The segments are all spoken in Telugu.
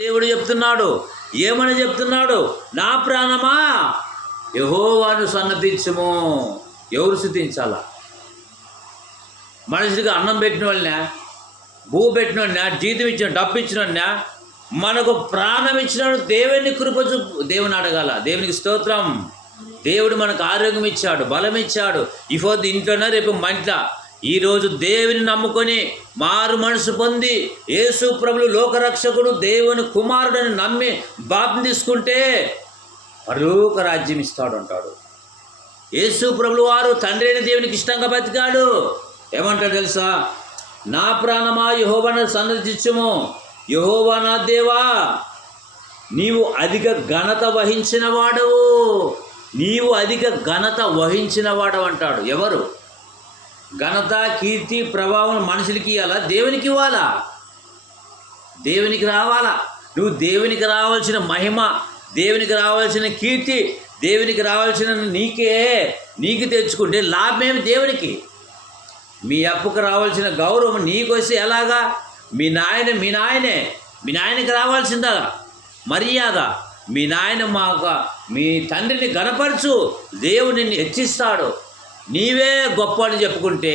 దేవుడు చెప్తున్నాడు, ఏమని చెప్తున్నాడు? నా ప్రాణమా యెహోవాను సన్నతించుము. ఎవరు స్తుతించాలా? మనిషికి అన్నం పెట్టిన వాళ్ళ, భూ పెట్టిన వాళ్ళ, జీతం ఇచ్చిన, డబ్బు ఇచ్చిన వాళ్ళ, మనకు ప్రాణం ఇచ్చినాడు. దేవుని కృపచు దేవుని అడగాల. దేవునికి స్తోత్రం. దేవుడు మనకు ఆరోగ్యం ఇచ్చాడు, బలం ఇచ్చాడు. ఇఫోద్దు ఇంట్లోనే, రేపు మంట. ఈరోజు దేవుని నమ్ముకొని మారు మనసు పొంది యేసు ప్రభువు లోకరక్షకుడు దేవుని కుమారుడని నమ్మి బాప్తిసం తీసుకుంటే పరలోక రాజ్యం ఇస్తాడు అంటాడు. యేసు ప్రభువు వారు తండ్రి అయిన దేవునికి ఇష్టంగా బతికాడు. ఏమంటాడు తెలుసా? నా ప్రాణమా యెహోవాను సన్నతించుము. యెహోవా నా దేవా, నీవు అధిక ఘనత వహించిన వాడవు. నీవు అధిక ఘనత వహించిన వాడవు అంటాడు. ఎవరు? ఘనత, కీర్తి, ప్రభావం మనుషులకి ఇవ్వాలా? దేవునికి ఇవ్వాలా? దేవునికి రావాలా? నువ్వు దేవునికి రావాల్సిన మహిమ, దేవునికి రావాల్సిన కీర్తి, దేవునికి రావాల్సిన నీకు తెచ్చుకుంటే లాభమేమి దేవునికి? మీ అప్పుకు రావాల్సిన గౌరవం నీకు వస్తే ఎలాగా? మీ నాయనకి రావాల్సిందా మర్యాద? మీ నాయన మీ తండ్రిని గణపరచు, దేవుడు నిన్ను హెచ్చిస్తాడు. నీవే గొప్ప అని చెప్పుకుంటే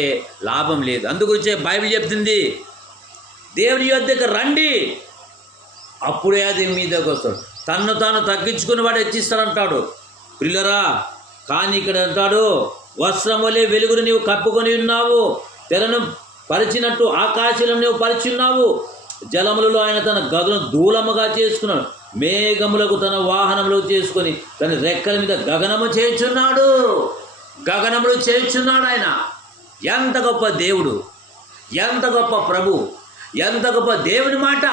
లాభం లేదు. అందుగురించే బైబిల్ చెప్తుంది, దేవుని యొద్దకు రండి, అప్పుడే అది మీ దగ్గరకు వస్తాడు. తన్ను తాను తగ్గించుకుని వాడు హెచ్చిస్తాడంటాడు. పిల్లరా, కానీ ఇక్కడ అంటాడు, వస్త్రం వలె వెలుగును నీవు కప్పుకొని ఉన్నావు, తెరను పరిచినట్టు ఆకాశంలో నీవు పరిచి ఉన్నావు. జలములలో ఆయన తన గదును దూలముగా చేసుకున్నాడు, మేఘములకు తన వాహనములు చేసుకొని తన రెక్కల మీద గగనము చేయుచున్నాడు. గగనములు చేయుచున్నాడు ఆయన. ఎంత గొప్ప దేవుడు, ఎంత గొప్ప ప్రభు, ఎంత గొప్ప దేవుని మాట.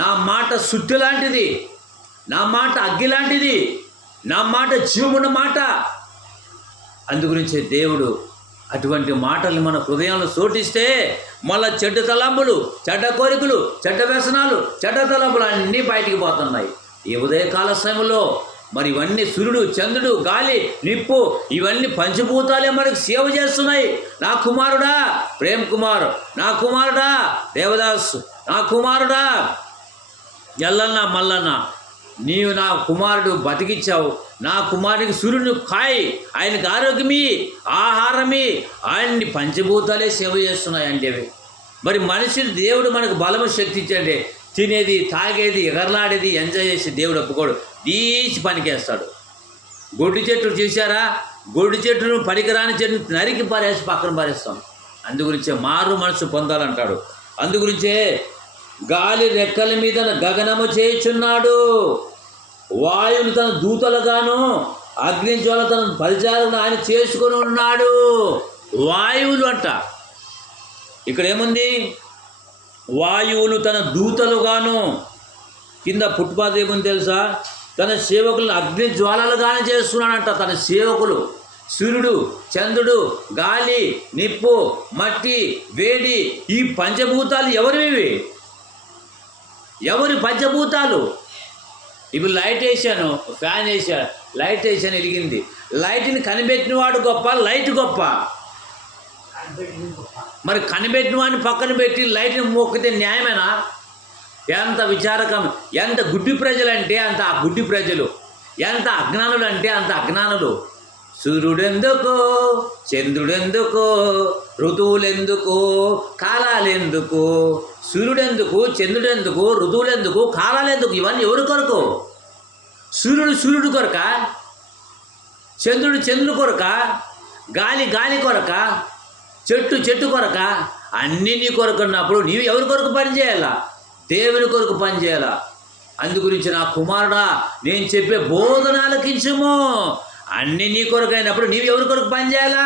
నా మాట సుత్తి లాంటిది, నా మాట అగ్గి లాంటిది, నా మాట జీవమున్న మాట. అందుగురించే దేవుడు అటువంటి మాటలు మన హృదయంలో చోటిస్తే మళ్ళా చెడ్డ తలంపులు, చెడ్డ కోరికలు, చెడ్డ వ్యసనాలు, చెడ్డ తలంపులు అన్నీ బయటికి పోతున్నాయి. ఈ ఉదయకాల సమయంలో మరి ఇవన్నీ సూర్యుడు, చంద్రుడు, గాలి, నిప్పు, ఇవన్నీ పంచభూతాలే మనకు సేవ చేస్తున్నాయి. నా కుమారుడా ప్రేమ్ కుమార్, నా కుమారుడా దేవదాస్, నా కుమారుడా ఎల్లన్న మల్లన్న, నీవు నా కుమారుడు బతికిచ్చావు. నా కుమారుడికి సూర్యుడిని కాయి, ఆయనకు ఆరోగ్యమి, ఆహారమి, ఆయన్ని పంచభూతాలే సేవ చేస్తున్నాయి అంటే. మరి మనిషిని దేవుడు మనకు బలము శక్తి ఇచ్చండి. తినేది, తాగేది, ఎగరలాడేది, ఎంజాయ్ చేసి దేవుడు ఒప్పుకోడు, తీసి పనికేస్తాడు. గొడ్డు చెట్లు చూసారా? గొడ్డు చెట్టును, పనికిరాని చెట్టును నరికి పారేసి పక్కన పారేస్తాం. అందుగురించే మారు మనసు పొందాలంటాడు. అందుగురించే గాలి రెక్కల మీద గగనము చేయుచున్నాడు, వాయువులు తన దూతలుగాను, అగ్నిజ్వాల తన పరిచారులను ఆయన చేసుకొని ఉన్నాడు. వాయువులు అంట. ఇక్కడ ఏముంది? వాయువులు తన దూతలుగాను. కింద ఫుట్పాత్ ఏముంది తెలుసా? తన సేవకులను అగ్ని జ్వాలలుగానే చేస్తున్నాడంట. తన సేవకులు సూర్యుడు, చంద్రుడు, గాలి, నిప్పు, మట్టి, వేడి, ఈ పంచభూతాలు ఎవరివి? ఎవరి పంచభూతాలు? ఇప్పుడు లైట్ వేసాను, ఫ్యాన్ వేసాను, లైట్ వేసాను, వెలిగింది. లైట్ని కనిపెట్టిన వాడు గొప్ప, లైట్ గొప్ప? మరి కనిపెట్టిన వాడిని పక్కన పెట్టి లైట్ని మొక్కితే న్యాయమేనా? ఎంత విచారకం! ఎంత గుడ్డి ప్రజలు అంటే అంత గుడ్డి ప్రజలు, ఎంత అజ్ఞానులు అంటే అంత అజ్ఞానులు. సూర్యుడెందుకు, చంద్రుడెందుకు, ఋతువులెందుకు, కాలాలెందుకు? సూర్యుడెందుకు, చంద్రుడెందుకు, ఋతువులెందుకు, కాలాలెందుకు? ఇవన్నీ ఎవరి కొరకు? సూర్యుడు కొరక? చంద్రుడు కొరక? గాలి కొరక? చెట్టు కొరక? అన్నీ నీ కొరకు ఉన్నప్పుడు నీవు ఎవరి కొరకు పని చేయాలా? దేవుని కొరకు పని చేయాలా. అందుగురించి నా కుమారుడా, నేను చెప్పే బోధన ఆలకించుము. అన్నీ నీ కొరకు అయినప్పుడు నీవు ఎవరి కొరకు పని చేయాలా?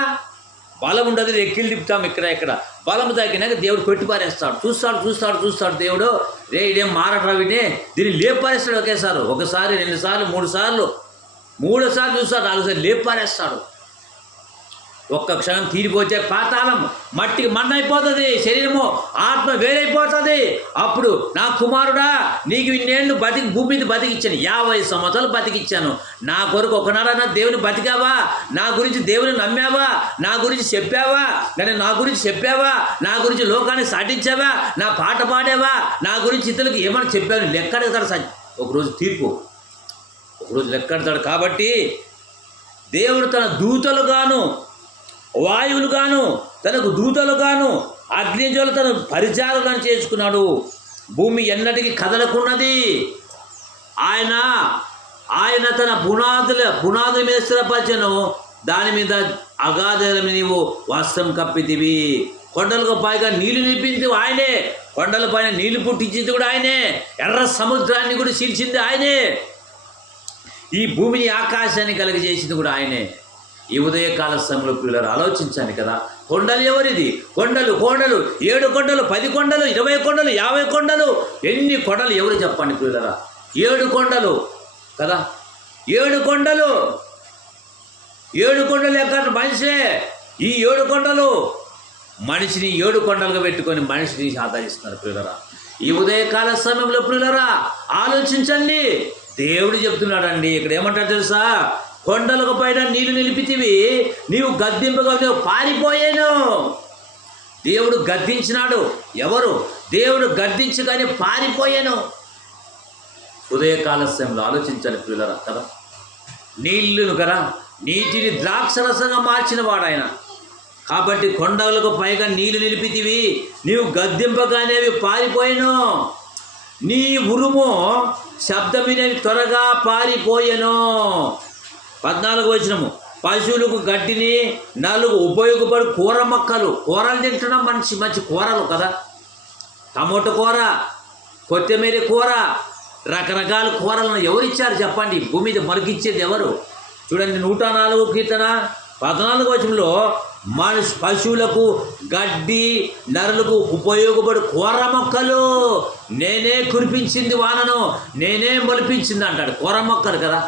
బలం ఉండదు, ఎక్కిలు తిప్పుతాం ఇక్కడ. బలం తగ్గినాక దేవుడు కొట్టి పారేస్తాడు. చూస్తాడు దేవుడు, రే ఇదేం మారట్రా, వినే దీన్ని లేపారేస్తాడు ఒకేసారి. ఒకసారి, 2 సార్లు, 3 సార్లు, 3 సార్లు చూస్తాడు, 4 సార్లు లేపారేస్తాడు. ఒక్క క్షణం తీరిపోతే పాతాళం మట్టికి మన్నైపోతుంది, శరీరము ఆత్మ వేరైపోతుంది. అప్పుడు నా కుమారుడా, నీకు ఇన్నేళ్ళు భూమి మీద బతికిచ్చాను, 50 సంవత్సరాలు బతికిచ్చాను. నా కొరకు ఒకనాడన్నా దేవుని బతికావా? నా గురించి దేవుని నమ్మావా? నా గురించి చెప్పావా? కానీ నా గురించి చెప్పావా? నా గురించి లోకాన్ని సాటించావా? నా పాట పాడావా? నా గురించి ఇతరులకు ఏమన్నా చెప్పాను? లెక్కడతాడు. ఒకరోజు తీర్పు, ఒకరోజు లెక్కడతాడు. కాబట్టి దేవుడు తన దూతలుగాను, వాయువులుగాను, తనకు దూతలుగాను, అగ్నిజ్వాలు తన పరిచారులను చేసుకున్నాడు. భూమి ఎన్నటికీ కదలకున్నది. ఆయన తన పునాదుల మీద స్థిరపరచను, దాని మీద అగాధల నీవు వస్త్రం కప్పితివి. కొండలకు పైగా నీళ్లు నింపింది ఆయనే, కొండల పైన నీళ్లు పుట్టించింది కూడా ఆయనే, ఎర్ర సముద్రాన్ని కూడా చీల్చింది ఆయనే, ఈ భూమిని ఆకాశాన్ని కలిగజేసింది కూడా ఆయనే. ఈ ఉదయకాల సమయంలో పిల్లలు ఆలోచించాను కదా, కొండలు ఎవరిది? కొండలు 7 కొండలు, 10 కొండలు, 20 కొండలు, 50 కొండలు, ఎన్ని కొండలు ఎవరు చెప్పండి పిల్లరా? 7 కొండలు కదా, 7 కొండలు, 7 కొండలు ఎక్కడ మనిషే. ఈ 7 కొండలు మనిషిని 7 కొండలుగా పెట్టుకొని మనిషిని ఆదరిస్తున్నారు పిల్లరా. ఈ ఉదయకాల సమయంలో పిల్లరా ఆలోచించండి. దేవుడు చెప్తున్నాడండి, ఇక్కడ ఏమంటాడు తెలుసా? కొండలకు పైన నీళ్లు నిలిపితివి, నీవు గద్దింపగా నువ్వు పారిపోయాను. దేవుడు గద్దించినాడు. ఎవరు? దేవుడు గద్దించి కానీ పారిపోయాను. ఉదయకాల సమయంలో ఆలోచించాలి పిల్లరా కదా. నీళ్లను కదా, నీటిని ద్రాక్షరసంగా మార్చిన వాడు ఆయన. కాబట్టి కొండలకు పైగా నీళ్లు నిలిపితివి, నీవు గద్దింపగానేవి పారిపోయాను. నీ ఉరుము శబ్దమినవి త్వరగా పారిపోయెను. 14వ వచనము, పశువులకు గడ్డిని నలుగు ఉపయోగపడు కూర మొక్కలు. కూరలు తింటున్నాం, మంచి కూరలు కదా, టమోటా కూర, కొత్తిమీర కూర, రకరకాల కూరలను ఎవరిచ్చారు చెప్పండి? భూమి మీద మొలకిచ్చేది ఎవరు? చూడండి 104 కీర్తన 14వ వచనంలో, పశువులకు గడ్డి నరులకు ఉపయోగపడు కూర మొక్కలు నేనే కురిపించింది, వానను నేనే మొలిపించింది అంటాడు. కూర మొక్కలు కదా.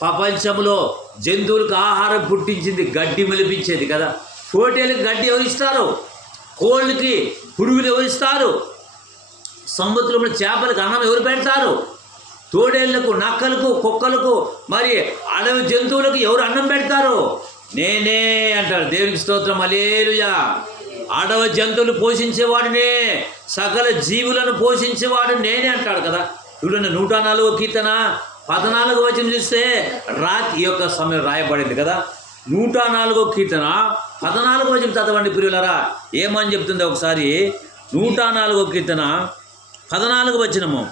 ప్రపంచంలో జంతువులకు ఆహారం పుట్టించింది గడ్డి మొలిపించేది కదా. పోటీలకు గడ్డి ఎవరిస్తారు? కోళ్ళకి పురుగులు ఎవరిస్తారు? సముద్రంలో చేపలకు అన్నం ఎవరు పెడతారు? తోడేళ్లకు, నక్కలకు, కుక్కలకు, మరి అడవి జంతువులకు ఎవరు అన్నం పెడతారు? నేనే అంటాడు. దేవునికి స్తోత్రం, హల్లెలూయా. అడవి జంతువులు పోషించేవాడినే, సకల జీవులను పోషించేవాడు నేనే అంటాడు కదా. చూడండి 104వ కీర్తన 14వ వచనం చూస్తే రాత్రి యొక్క సమయం రాయబడింది కదా. 104వ కీర్తన 14వ వచనం చదవండి ప్రియులారా, ఏమని చెప్తుందో ఒకసారి. 104వ కీర్తన 14వ వచనము,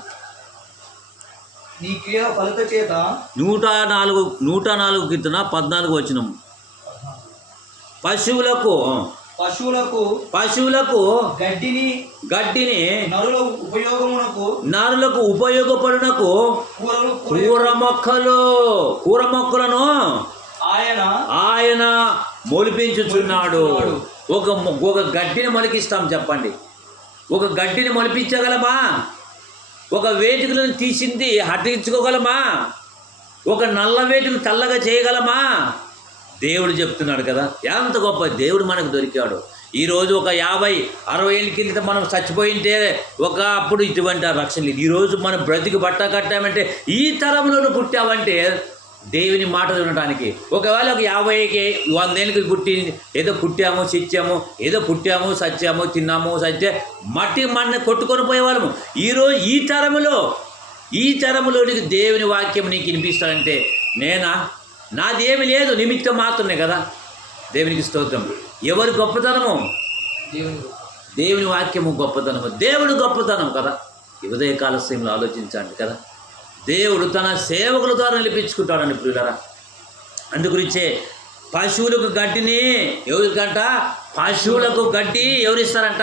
నీ క్రియ ఫలిత చేత. 104వ కీర్తన 14వ వచనం, పశువులకు గడ్డిని నరులకు ఉపయోగపడునకు కూర మొక్కలను ఆయన మొలిపించుచున్నాడు. ఒక గడ్డిని మొలికిస్తాం చెప్పండి. ఒక గడ్డిని మొలిపించగలమా? ఒక వేటికలను తీసింది హటించుకోగలమా? ఒక నల్ల వేటిని తెల్లగా చేయగలమా? దేవుడు చెప్తున్నాడు కదా. ఎంత గొప్ప దేవుడు మనకు దొరికాడు. ఈరోజు ఒక 50-60 ఏళ్ళ కింద మనం చచ్చిపోయింటే అప్పుడు ఇటువంటి రక్షణ లేదు. ఈరోజు మనం బ్రతికి బట్ట కట్టామంటే, ఈ తరంలోనూ పుట్టామంటే దేవుని మాటలు వినడానికి. ఒకవేళ ఒక 50-100 ఏళ్ళకి పుట్టి ఏదో పుట్టాము చచ్చాము, ఏదో పుట్టాము సచ్చాము, తిన్నాము సచ్చే మట్టి మన కొట్టుకొని పోయేవాళ్ళము. ఈరోజు ఈ తరములోనికి దేవుని వాక్యం నీకు వినిపిస్తాడంటే నాదేమి లేదు, నిమిత్తం మాత్రమే కదా. దేవునికి స్తోత్రం. ఎవరి గొప్పతనము? దేవుని వాక్యము గొప్పతనము, దేవుడు గొప్పతనం కదా. ఈ ఉదయకాల సమయంలో ఆలోచించండి కదా. దేవుడు తన సేవకుల ద్వారా నిలిపించుకుంటాడని ప్రియులారా. అందుగురించే పశువులకు గడ్డిని ఎవరికంట? పశువులకు గడ్డి ఎవరిస్తారంట?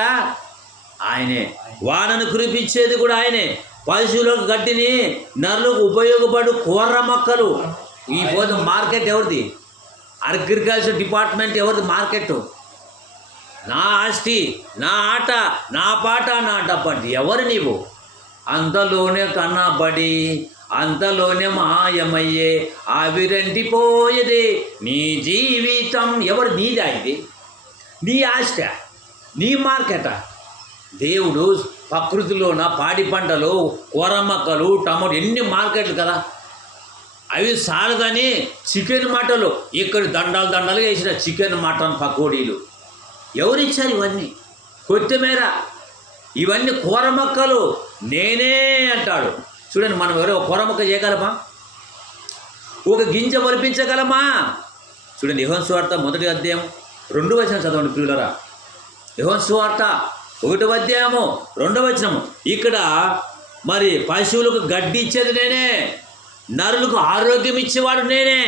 ఆయనే. వానను కురిపించేది కూడా ఆయనే. పశువులకు గడ్డిని నరులకు ఉపయోగపడు కూర మొక్కలు. ఈ పోదు మార్కెట్ ఎవరిది? అగ్రికల్చర్ డిపార్ట్మెంట్ ఎవరిది? మార్కెట్. నా ఆస్తి, నా ఆట, నా పాట, నా డబ్బండి ఎవరు? నీవు అంతలోనే కన్నబడి అంతలోనే మాయమయ్యే ఆవిరంటిపోయేదే నీ జీవితం. ఎవరు నీదా ఇది? నీ ఆశ, నీ మార్కెటా? దేవుడు ప్రకృతిలోన పాడి పంటలు, కూర మొక్కలు, టమాటో ఎన్ని మార్కెట్లు కదా. అవి సాలదని చికెన్ మటలు ఇక్కడ దండాలు దండాలు వేసిన చికెన్ మటన్ పకోడీలు ఎవరిచ్చారు ఇవన్నీ? కొత్తిమీర ఇవన్నీ కూర మొక్కలు నేనే అంటాడు. చూడండి, మనం ఎవరో కూర మొక్క చేయగలమా? ఒక గింజ ఒలిపించగలమా? చూడండి, యోహాను సువార్త 1వ అధ్యాయం 2వ వచనం చదవండి ప్రియులరా. యోహాను సువార్త 1వ అధ్యాయము 2వ వచనము. ఇక్కడ మరి పశువులకు గడ్డి ఇచ్చేది నేనే, నరులకు ఆరోగ్యం ఇచ్చేవాడు నేనే.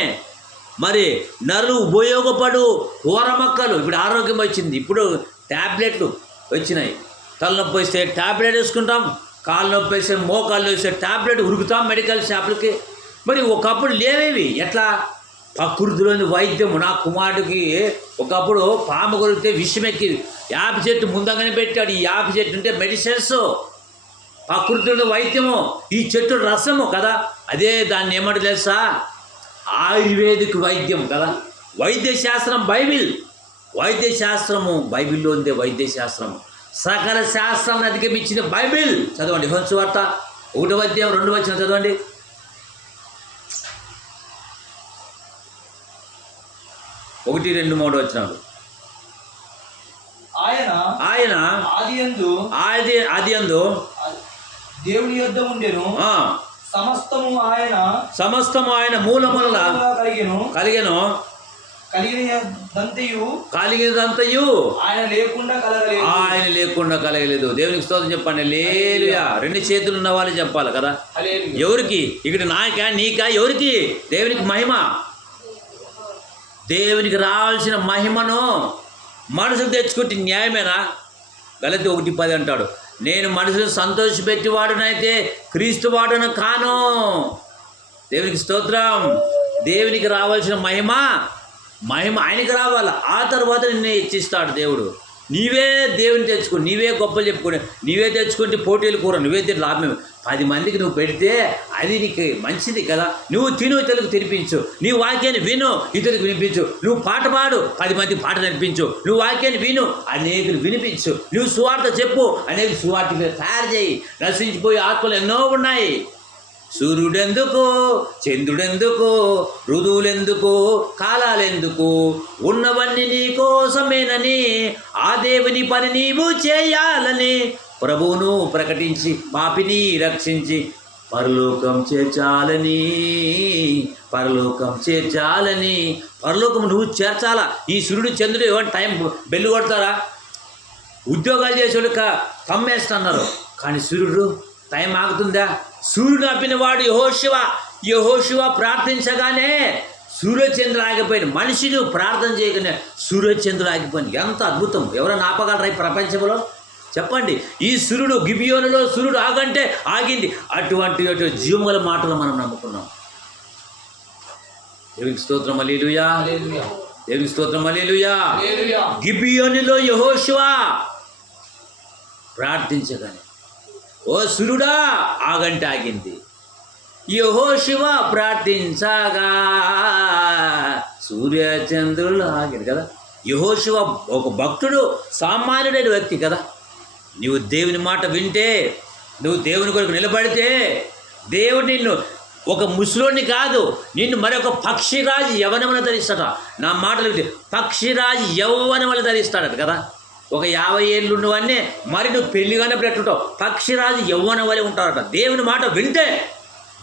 మరి నరులు ఉపయోగపడు కూర మొక్కలు. ఇప్పుడు ఆరోగ్యం వచ్చింది, ఇప్పుడు ట్యాబ్లెట్లు వచ్చినాయి. తలనొప్పి వస్తే ట్యాబ్లెట్ వేసుకుంటాం, కాళ్ళు నొప్పి వేస్తే మోకాళ్ళు వేస్తే ట్యాబ్లెట్ ఉరుకుతాం మెడికల్ షాపులకి. మరి ఒకప్పుడు లేవేవి. ఎట్లా? ప్రకృతిలోని వైద్యము. నా కుమారుడికి ఒకప్పుడు పాము కొరికితే విషం ఎక్కి యాప చెట్టు ముందంగానే పెట్టాడు. ఈ యాప చెట్టు ఉంటే మెడిసిన్స్, ప్రకృతిలోని వైద్యము, ఈ చెట్టు రసము కదా. అదే దాన్ని ఏమంటే తెలుసా? ఆయుర్వేదిక్ వైద్యం కదా. వైద్య శాస్త్రం బైబిల్, వైద్య శాస్త్రము బైబిల్లో ఉందే. వైద్య శాస్త్రము సకల శాస్త్రాన్ని అధిగమించిన బైబిల్. చదవండి, యోహాను సువార్త 1వ అధ్యాయం 2వ వచనం చదవండి. 1, 2, 3 వచనాలు. ఆయన ఆదియందు దేవుని యొద్ద ఉండెను, సమస్తము ఆయన మూలముల కలిగినదంతయు ఆయన లేకుండా కలగలేదు. దేవునికి స్తోత్రం చెప్పండి. హల్లెలూయా. 2 చేతులు ఉన్న వాళ్ళు చెప్పాలి కదా. ఎవరికి? ఇక్కడ నాకా నీకా? ఎవరికి? దేవునికి మహిమ. దేవునికి రావాల్సిన మహిమను మనసుకు తెచ్చుకుంటే న్యాయమేనా? గలతీ 1:10 అంటాడు, నేను మనుషులను సంతోషపెట్టేవాడునైతే క్రీస్తు వాడును కాను. దేవునికి స్తోత్రం. దేవునికి రావాల్సిన మహిమ ఆయనకి రావాలి. ఆ తర్వాత నిన్నే ఇచ్చిస్తాడు దేవుడు. నీవే దేవుని తెచ్చుకో, నీవే గొప్పలు చెప్పుకుని, నీవే తెచ్చుకుంటే పోటీలు కూర నువ్వే తిని లాభమే. 10 మందికి నువ్వు పెడితే అది నీకు మంచిది కదా. నువ్వు తిను, ఇతరులకు తినిపించు. నీ వాక్యాన్ని విను, ఇతరులకు వినిపించు. నువ్వు పాట పాడు, 10 మందికి పాట నేర్పించు. నువ్వు వాక్యాన్ని విను, అనేకులు వినిపించు. నువ్వు సువార్త చెప్పు, అనేక సువార్త మీద తయారు చేయి. నశించిపోయే ఆత్మలు ఎన్నో ఉన్నాయి. సూర్యుడెందుకు, చంద్రుడెందుకు, ఋతువులెందుకు, కాలాలెందుకు, ఉన్నవన్నీ నీ కోసమేనని, ఆ దేవుని పని నీవు చేయాలని ప్రభువును ప్రకటించి పాపిని రక్షించి పరలోకం చేర్చాలని. పరలోకం నువ్వు చేర్చాలా. ఈ సూర్యుడు చంద్రుడు ఏమైనా టైం బెల్లు కొడతారా? ఉద్యోగాలు చేసేవాళ్ళు కమ్మేస్తున్నారు, కానీ సూర్యుడు టైం ఆగుతుందా? సూర్యుడు ఆపిన వాడు యెహోషువ ప్రార్థించగానే సూర్యచంద్రుడు ఆగిపోయింది. మనిషిని ప్రార్థన చేయగానే సూర్యచంద్రుడు ఆగిపోయింది. ఎంత అద్భుతం! ఎవరైనా ఆపగలరా ఈ ప్రపంచంలో? చెప్పండి. ఈ సూర్యుడు గిబియోనులో సూర్యుడు ఆగంటే ఆగింది. అటువంటి జీవముల మాటలు మనం నమ్ముకున్నాం. దేవునికి స్తోత్రం, హల్లెలూయా. దేవునికి స్తోత్రం, హల్లెలూయా. గిబియోనులో యెహోషువ ప్రార్థించగానే ఓ సూర్యుడా ఆగంటే ఆగింది. యెహోషువ ప్రార్థించగా సూర్యచంద్రులు ఆగింది కదా. యెహోషువ ఒక భక్తుడు, సామాన్యుడైన వ్యక్తి కదా. నువ్వు దేవుని మాట వింటే, నువ్వు దేవుని కొరకు నిలబడితే, దేవుడు నిన్ను ఒక ముసలోని కాదు, నిన్ను మరొక పక్షిరాజు యవ్వనమున ధరిస్తాడ. నా మాటలు వింటే పక్షిరాజు యవ్వనములు ధరిస్తాడట కదా. ఒక 50 ఏళ్ళు ఉన్నవన్నీ మరి నువ్వు పెళ్లిగానే పెట్టుకుంటావు. పక్షిరాజు యవ్వనం వలె ఉంటాడట. దేవుని మాట వింటే,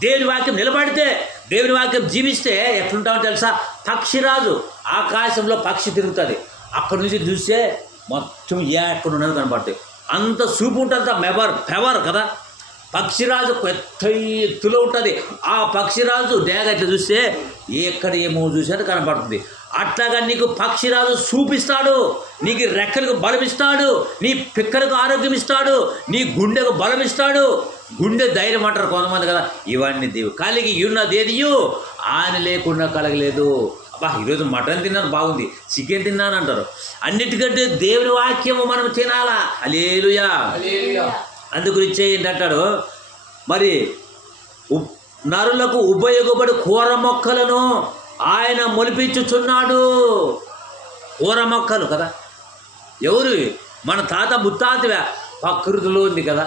దేవుని వాక్యం నిలబడితే, దేవుని వాక్యం జీవిస్తే ఎట్లుంటావో తెలుసా? పక్షిరాజు. ఆకాశంలో పక్షి తిరుగుతుంది, అక్కడి నుంచి చూస్తే మొత్తం ఎక్కడ ఉన్నది కనపడతాయి. అంత చూపు ఉంటుంది, ఫెవర్ కదా. పక్షిరాజు ఎత్తులో ఉంటుంది. ఆ పక్షిరాజు డేగ ఇట్లా చూస్తే ఎక్కడ ఏమో చూసేది కనపడుతుంది. అట్లాగా నీకు పక్షిరాజు చూపిస్తాడు. నీకు రెక్కలకు బలం ఇస్తాడు, నీ పిక్కలకు ఆరోగ్యం ఇస్తాడు, నీ గుండెకు బలం ఇస్తాడు. గుండె ధైర్యం అంటారు కొంతమంది కదా. ఇవన్నీ దేవు కలిగి ఉన్నదేదియు ఆయన లేకుండా కలగలేదు. అబ్బా, ఈరోజు మటన్ తిన్నాను బాగుంది, చికెన్ తిన్నాను అంటారు. అన్నిటికంటే దేవుని వాక్యము మనం తినాలా. హల్లెలూయా. అందు గురించి ఏంటంటాడు మరి నరులకు ఉపయోగపడి కూర మొక్కలను ఆయన మొలిపించుచున్నాడు. కూర మొక్కలు కదా, ఎవరు? మన తాత ముత్తాతవే ప్రకృతిలో ఉంది కదా.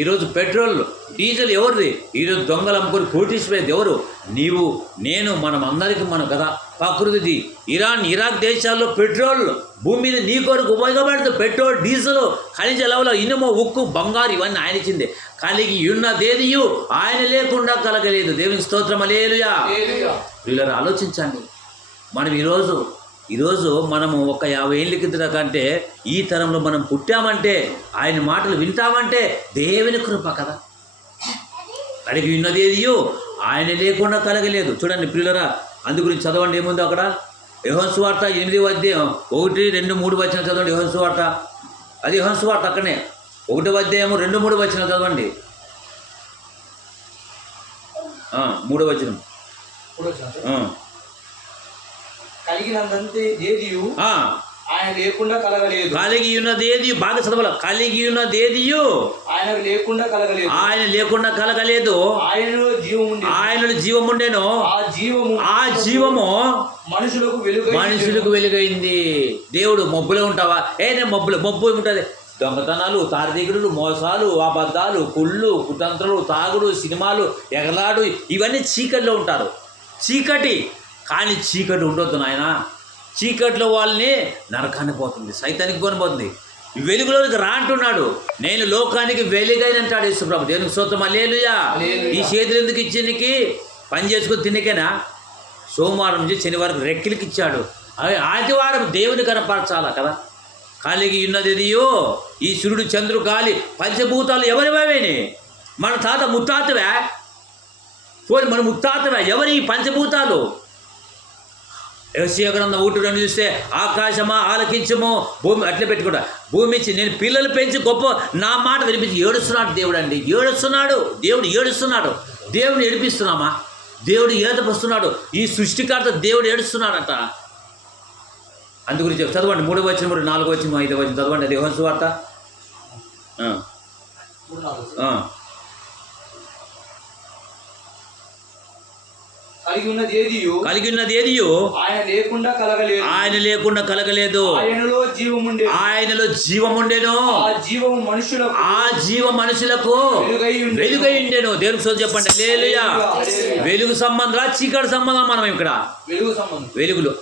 ఈరోజు పెట్రోల్ డీజిల్ ఎవరిది? ఈరోజు దొంగలు అమ్ముకొని కోటీశ్వరేది ఎవరు? నీవు నేను, మనం అందరికీ మనం కదా ప్రకృతిది. ఇరాన్ ఇరాక్ దేశాల్లో పెట్రోల్ భూమి మీద నీ కొరకు ఉపయోగపడుతుంది. పెట్రోల్ డీజిల్ ఖనిజ లవణాలు ఇనుము ఉక్కు బంగారు ఇవన్నీ ఆయన ఇచ్చింది. కలిగి ఉన్నదేదియు ఆయన లేకుండా కలగలేదు. దేవునికి స్తోత్రం హల్లెలూయా. వీళ్ళని ఆలోచించండి. మనం ఈరోజు మనము ఒక 50 ఏళ్ళ కింద కంటే ఈ తరంలో మనం పుట్టామంటే, ఆయన మాటలు వింటామంటే దేవుని కృప కదా. కలిగి ఉన్నదేదియో ఆయన లేకుండా కలగలేదు. చూడండి ప్రియులరా, అందు గురించి చదవండి. ఏముందో అక్కడ? యోహాను సువార్త 8వ అధ్యాయం 1, 2, 3 వచనాలు చదవండి. యోహాను సువార్త, అది యోహాను సువార్త అక్కడనే 1వ అధ్యాయం 2, 3 వచనాలు చదవండి. 3వ వచనం. కలిగినంతే ఏదియు ఆయన లేకుండా కలగలేదు. కలిగి ఉన్నదేది బాగా చదవాలి. కలిగి ఉన్నదేదియు ఆయన లేకుండా కలగలేదు. ఆయన లేకుండా కలగలేదు. ఆయనలో జీవం ఉండేను. ఆ జీవము మనుషులకు వెలుగైంది. దేవుడు మబ్బులో ఉంటావా? నేను మబ్బు ఏముంటుంది? దొంగతనాలు, తారదీగుడులు, మోసాలు, అబద్ధాలు, కుళ్ళు, కుతంత్రులు, తాగుడు, సినిమాలు, ఎగలాడు, ఇవన్నీ చీకటిలో ఉంటారు. చీకటి కానీ చీకటి ఉండొద్దు నాయన. చీకట్లో వాళ్ళని నరకానికి పోతుంది, సైతానికి కొనిపోతుంది. వెలుగులోనికి రా అంటున్నాడు. నేను లోకానికి వెలుగైనంటాడు యేసుప్రభు. దేవునికి స్తోత్రం హల్లెలూయా. ఈ చేతులు ఎందుకు ఇచ్చేనికి? పని చేసుకుని తినకేనా? సోమవారం నుంచి శనివారం రెక్కిలకి ఇచ్చాడు. ఆదివారం దేవుని కనపరచాలా కదా. కలిగి ఉన్నదియో ఈ సూర్యుడు చంద్రుడు గాలి పంచభూతాలు ఎవరివేని? మన తాత ముత్తాతవే. పోయి మన ముత్తాతవే. ఎవరి ఈ పంచభూతాలు? యెషయా గ్రంథం 1:2 చూస్తే, ఆకాశమా ఆలకించము, భూమి అట్లే పెట్టుకుంటా. భూమి ఇచ్చి నేను పిల్లలు పెంచి గొప్ప నా మాట వినిపించి ఏడుస్తున్నాడు దేవుడు అండి. దేవుడు ఏడుస్తున్నాడు. దేవుడు ఏడిపిస్తున్నామా? దేవుడు ఏదపస్తున్నాడు. ఈ సృష్టికర్త దేవుడు ఏడుస్తున్నాడట. అందుగురించి చదవండి. 3వ వచనం, 4వ వచనం, 5వ వచనం చదవండి. అది యోహాను సువార్త. కలిగి ఉన్నది ఏదియో ఆయన లేకుండా కలగలేదు. ఆయనలో జీవముండెను. ఆ జీవం మనుషులకు వెలుగై ఉండెను. దేవునికి స్తోత్రం చెప్పండి హల్లెలూయా. వెలుగు సంబంధం, చీకటి సంబంధం. మనం ఇక్కడ వెలుగులో,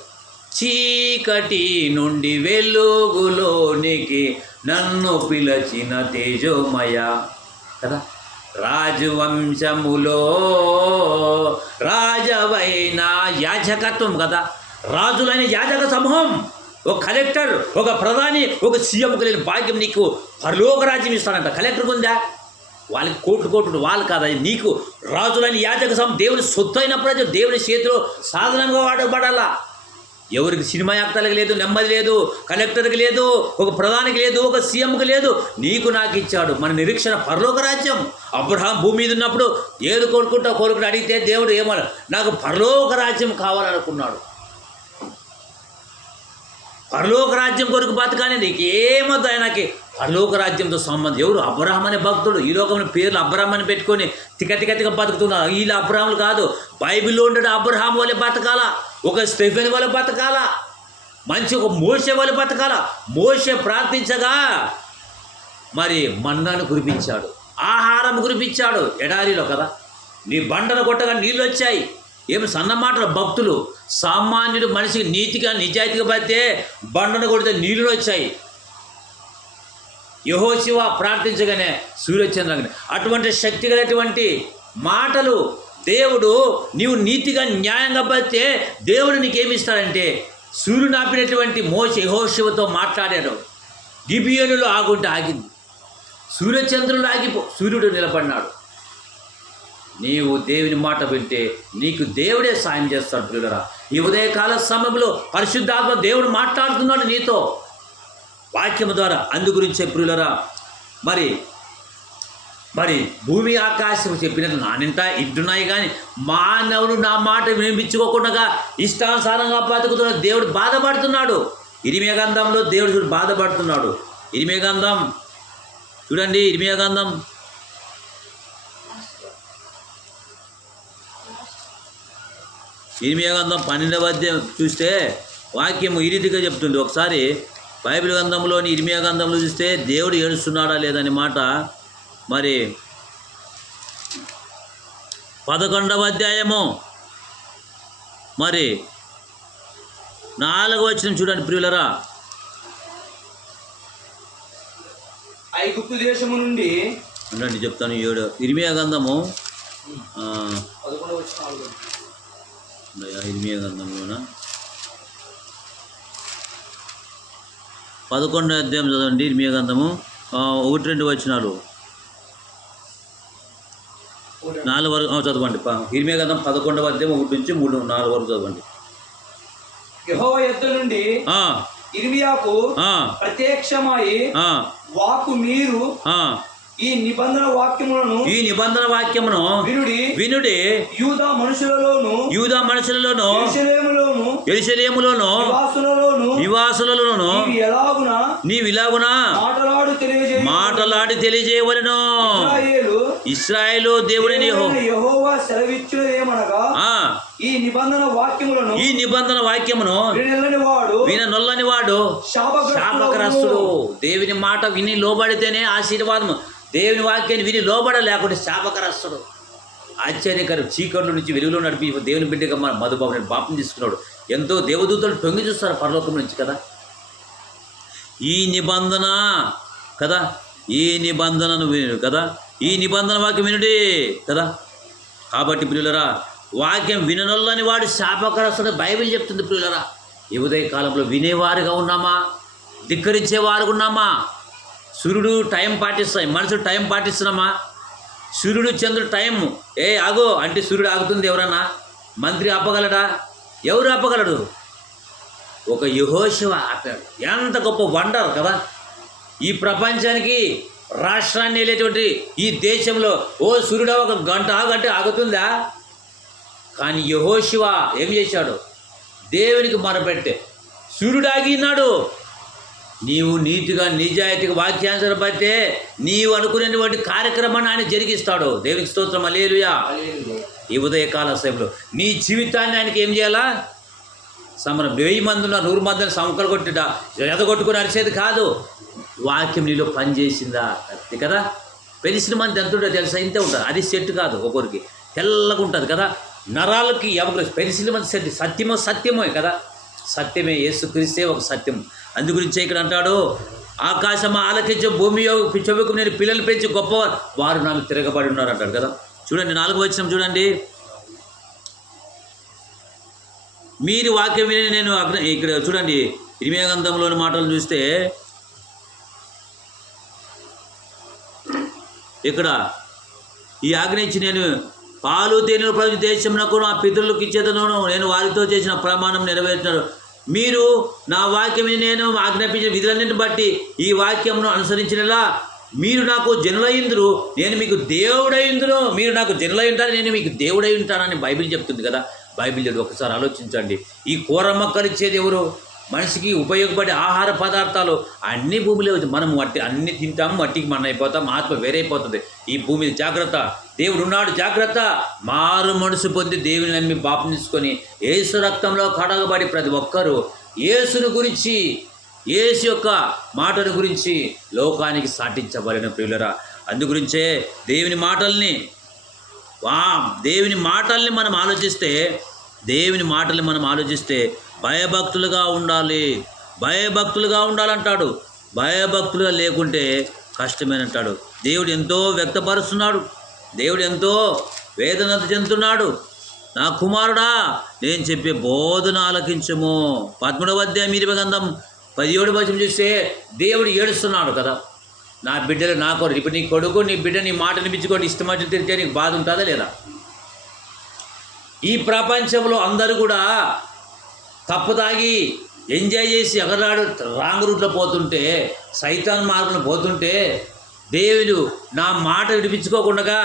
చీకటి నుండి వెలుగులోనికి నన్ను పిలచిన తేజోమయ కదా. రాజవంశములో రాజవైన యాజకత్వం కదా. రాజులైన యాజక సమూహం, ఒక కలెక్టర్, ఒక ప్రధాని, ఒక సీఎంకు లేని భాగ్యం నీకు పరలోక రాజ్యం ఇస్తాడంట. కలెక్టర్కి ఉందా? వాళ్ళకి కోట్లు వాళ్ళు కాదా. నీకు రాజులైన యాజక సమూహం, దేవుని సొత్తు అయిన ప్రజలు, దేవుని చేతిలో సాధనంగా వాడబడాలా. ఎవరికి సినిమా యాక్టర్కి లేదు, నెమ్మది లేదు, కలెక్టర్కి లేదు, ఒక ప్రధానికి లేదు, ఒక సీఎంకి లేదు. నీకు నాకు ఇచ్చాడు. మన నిరీక్షణ పరలోక రాజ్యం. అబ్రహాం భూమి మీద ఉన్నప్పుడు ఏది కోరుకుంటూ అడిగితే దేవుడు ఏమన్నా, నాకు పరలోక రాజ్యం కావాలనుకున్నాడు. పరలోక రాజ్యం కొరకు బతకాలి. నీకేమొద్దు ఆయనకి పరలోక రాజ్యంతో సంబంధం. ఎవరు? అబ్రహాం అనే భక్తుడు. ఈ లోకంలో పేర్లు అబ్రహాం అని పెట్టుకొని తికతికతిగా బతుకుతున్నారు. వీళ్ళు అబ్రహాములు కాదు. బైబిల్లో ఉండడు అబ్రహాం వల్ల బతకాలా, ఒక స్టెఫెన్ వల్ల బతకాలా, మంచి ఒక మోషే వల్ల బతకాలా. మోషే ప్రార్థించగా మరి మన్నాను కురిపించాడు, ఆహారం కురిపించాడు ఎడారిలో కదా. నీ బండను కొట్టగా నీళ్ళు వచ్చాయి. ఏమి సన్నమాటల భక్తులు. సామాన్యుడు మనిషికి నీతిగా నిజాయితీగా బతితే బండను కొడితే నీళ్ళు వచ్చాయి. యెహోషువ ప్రార్థించగానే సూర్యచంద్రుని. అటువంటి శక్తి కలిగినటువంటి మాటలు దేవుడు, నీవు నీతిగా న్యాయంగా బతితే దేవుడు నీకేమిస్తాడంటే, సూర్యుడు ఆపినటువంటి మోషే యెహోషువతో మాట్లాడాడు. గిబియోనులో ఆగుంటే ఆగింది, సూర్యచంద్రులు సూర్యుడు నిలబడినాడు. నీవు దేవుని మాట వింటే నీకు దేవుడే సాయం చేస్తాడు. ప్రియులరా, ఈ ఉదయకాల సమయంలో పరిశుద్ధాత్మ దేవుడు మాట్లాడుతున్నాడు నీతో వాక్యం ద్వారా. అందు గురించే ప్రియులరా, మరి భూమి ఆకాశం చెప్పినట్టు నానింట ఇంటున్నాయి, కానీ మానవుడు నా మాట వినిపించుకోకుండా ఇష్టానుసారంగా బతుకుతున్నాడు. దేవుడు బాధపడుతున్నాడు. ఇరిమియా గ్రంథంలో దేవుడు బాధపడుతున్నాడు. ఇరిమియా గ్రంథం చూడండి. ఇరిమియా గ్రంథం ఇర్మియా గ్రంథం 12వ అధ్యాయం చూస్తే వాక్యం ఈ రీతిగా చెప్తుంది. ఒకసారి బైబిల్ గ్రంథంలోని ఇర్మియా గ్రంథంలో చూస్తే దేవుడు ఏడుస్తున్నాడా లేదనే మాట మరి 11వ అధ్యాయము మరి 4వ వచనం చూడండి ప్రియులరా. ఐగుప్తు దేశము నుండి ఉండండి చెప్తాను. ఇర్మియా గ్రంథము 11వ వచనం. ఇర్మియా గ్రంథంలోన 11వ అధ్యాయం చదవండి. ఇర్మియా గ్రంథము 1-2 వచనాలు 4 వరకు చదవండి. ఇర్మియా గ్రంథం 11వ అధ్యాయం 1 నుంచి 3-4 వరకు చదవండి. యెహోవా యొద్ద నుండి ఇర్మియాకు ప్రత్యక్షమై వాక్కు మీరు ఈ నిబంధన వాక్యమును వినుడి యూదా మనుషులలోను యెరూషలేములోను నివాసులలోను నీవిలాగున మాటలాడి తెలియజేయవలెను. ఇశ్రాయేలు దేవుడైన యెహోవా సెలవిచ్చునేమనగా ఈ నిబంధన వాక్యమును విననొల్లని వాడు శాపగ్రస్తుడు. దేవుని మాట విని లోబడితేనే ఆశీర్వాదము. దేవుని వాక్యాన్ని విని లోబడ లేకుంటే శాపగ్రస్తుడు. ఆశ్చర్యకరం. చీకట్ల నుంచి వెలుగులో నడిపి దేవుని బిడ్డగా మన మధుబాబుని పాపం తీసుకున్నాడు. ఎంతో దేవదూతలు తొంగి చూస్తారు పరలోకం నుంచి కదా. ఈ నిబంధన కదా, ఈ నిబంధనను విను కదా, ఈ నిబంధన వాక్యం వినుడి కదా. కాబట్టి ప్రియులరా, వాక్యం విననొల్లని వాడు శాపగ్రస్తుడు బైబిల్ చెప్తుంది ప్రియులరా. ఈ ఉదయ కాలంలో వినేవారుగా ఉన్నామా, ధిక్కరించేవారుగా ఉన్నామా? సూర్యుడు టైం పాటిస్తాయి, మనుషుడు టైం పాటిస్తున్నామా? సూర్యుడు చంద్రుడు టైం ఆగో అంటే సూర్యుడు ఆగుతుంది. ఎవరన్నా మంత్రి ఆపగలడా? ఎవరు ఆపగలడు? ఒక యెహోషువ ఆపాడు. ఎంత గొప్ప వండర్ కదా. ఈ ప్రపంచానికి రాష్ట్రాన్ని వెళ్ళేటువంటి ఈ దేశంలో సూర్యుడు ఒక గంట ఆగంటే ఆగుతుందా? కానీ యెహోషువ ఏం చేశాడు? దేవునికి మొరపెట్టే సూర్యుడు ఆగినాడు. నీవు నీతిగా నిజాయితీగా వాక్యానుసారం పడితే నీవు అనుకునేటువంటి కార్యక్రమాన్ని ఆయన జరిగిస్తాడు. దేవునికి స్తోత్రం, హల్లెలూయా. ఈ ఉదయకాల సమయంలో నీ జీవితాన్ని ఆయనకి ఏం చేయాలా? 1000 మంది ఉన్నా 100 మందిని సంకలు కొట్టిట ఎదగొట్టుకుని అరిచేది కాదు. వాక్యం నీలో పనిచేసిందా కదా. పెన్సిల్ మంది ఎంత ఉంటుందో తెలుసా? ఇంతే ఉంటుంది. అది సెట్ కాదు, ఒకరికి తెల్లగా ఉంటుంది కదా. నరాలకి ఎవరికి పెన్సిల్ మంది సెట్. సత్యమో కదా. సత్యమే, యేసుక్రీస్తే ఒక సత్యం. అందుగురించి ఇక్కడ అంటాడు, ఆకాశం ఆలకించే భూమి చెవుకు నేను పిల్లలు పెంచి గొప్పవారు వారు నాకు తిరగబడి ఉన్నారు అంటాడు కదా. చూడండి 4వ వచనం చూడండి. మీరు వాక్యం విని నేను ఇక్కడ చూడండి ఇర్మియా గ్రంథంలోని మాటలు చూస్తే ఇక్కడ ఈ ఆజ్ఞ ఇచ్చి నేను పాలు తేనెలు ప్రజల దేశమునకు నా పితరులకు ఇచ్చేదను, నేను వారితో చేసిన ప్రమాణం నెరవేర్చినారు. మీరు నా వాక్యం నేను ఆజ్ఞాపించిన విధులన్నింటిని బట్టి ఈ వాక్యమును అనుసరించినలా మీరు నాకు జనులయ్యుందురు, నేను మీకు దేవుడయ్యుందును. మీరు నాకు జనులై ఉంటారు, నేను మీకు దేవుడై ఉంటానని బైబిల్ చెప్తుంది కదా. బైబిల్ చదివి ఒకసారి ఆలోచించండి. ఈ కూర మొక్కలు ఇచ్చేది ఎవరు? మనిషికి ఉపయోగపడే ఆహార పదార్థాలు అన్ని భూమిలో మనం అన్ని తింటాము, మట్టికి మన అయిపోతాం, ఆత్మ వేరైపోతుంది. ఈ భూమి జాగ్రత్త, దేవుడు ఉన్నాడు జాగ్రత్త. మారు మనసు పొంది దేవుని నమ్మి పాపం తీసుకొని యేసు రక్తంలో కడగబడి ప్రతి ఒక్కరూ యేసుని గురించి, యేసు యొక్క మాటల గురించి లోకానికి సాటించబడిన ప్రియులరా. అందుగురించే దేవుని మాటల్ని మనం ఆలోచిస్తే భయభక్తులుగా ఉండాలంటాడు. భయభక్తులుగా లేకుంటే కష్టమేనంటాడు. దేవుడు ఎంతో వ్యక్తపరుస్తున్నాడు. దేవుడు ఎంతో వేదన చెందుతున్నాడు. నా కుమారుడా, నేను చెప్పే బోధన ఆలకించము. 13వ అధ్యాయం 20 గ్రంథం 17వ వచనం చూస్తే దేవుడు ఏడుస్తున్నాడు కదా. నా బిడ్డలు నా కొరకు. ఇప్పుడు నీ కొడుకు నీ బిడ్డ నీ మాట వినిపించుకోండి, ఇష్టం వచ్చి తిరిగితే నీకు బాధ ఉంటుందా లేదా? ఈ ప్రపంచంలో అందరూ కూడా తప్పు తాగి ఎంజాయ్ చేసి ఎగరాడు రాంగ్ రూట్లో పోతుంటే, సైతాన్ మార్గంలో పోతుంటే దేవుడు నా మాట వినిపించుకోకుండా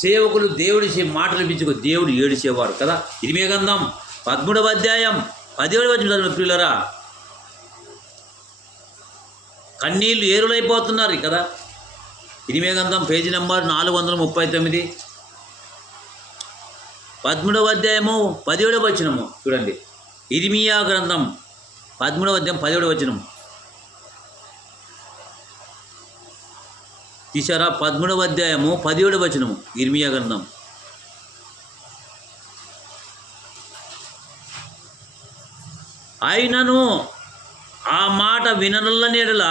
సేవకులు దేవుడి మాటలు వినిపించుకో దేవుడు ఏడిచేవారు కదా. ఇర్మియా గ్రంథం 13వ అధ్యాయం 17వ వచనం ప్రియులరా. కన్నీళ్ళు ఏరులైపోతున్నారు కదా. ఇర్మియా గ్రంథం పేజీ నెంబర్ 439 13వ అధ్యాయము 17వ వచనము చూడండి. ఇర్మియా గ్రంథం 13వ అధ్యాయం 17వ వచనం తీశారా? 13వ అధ్యాయము 17వ వచనము ఇర్మియా గ్రంథం. అయినను ఆ మాట విననులని ఎడల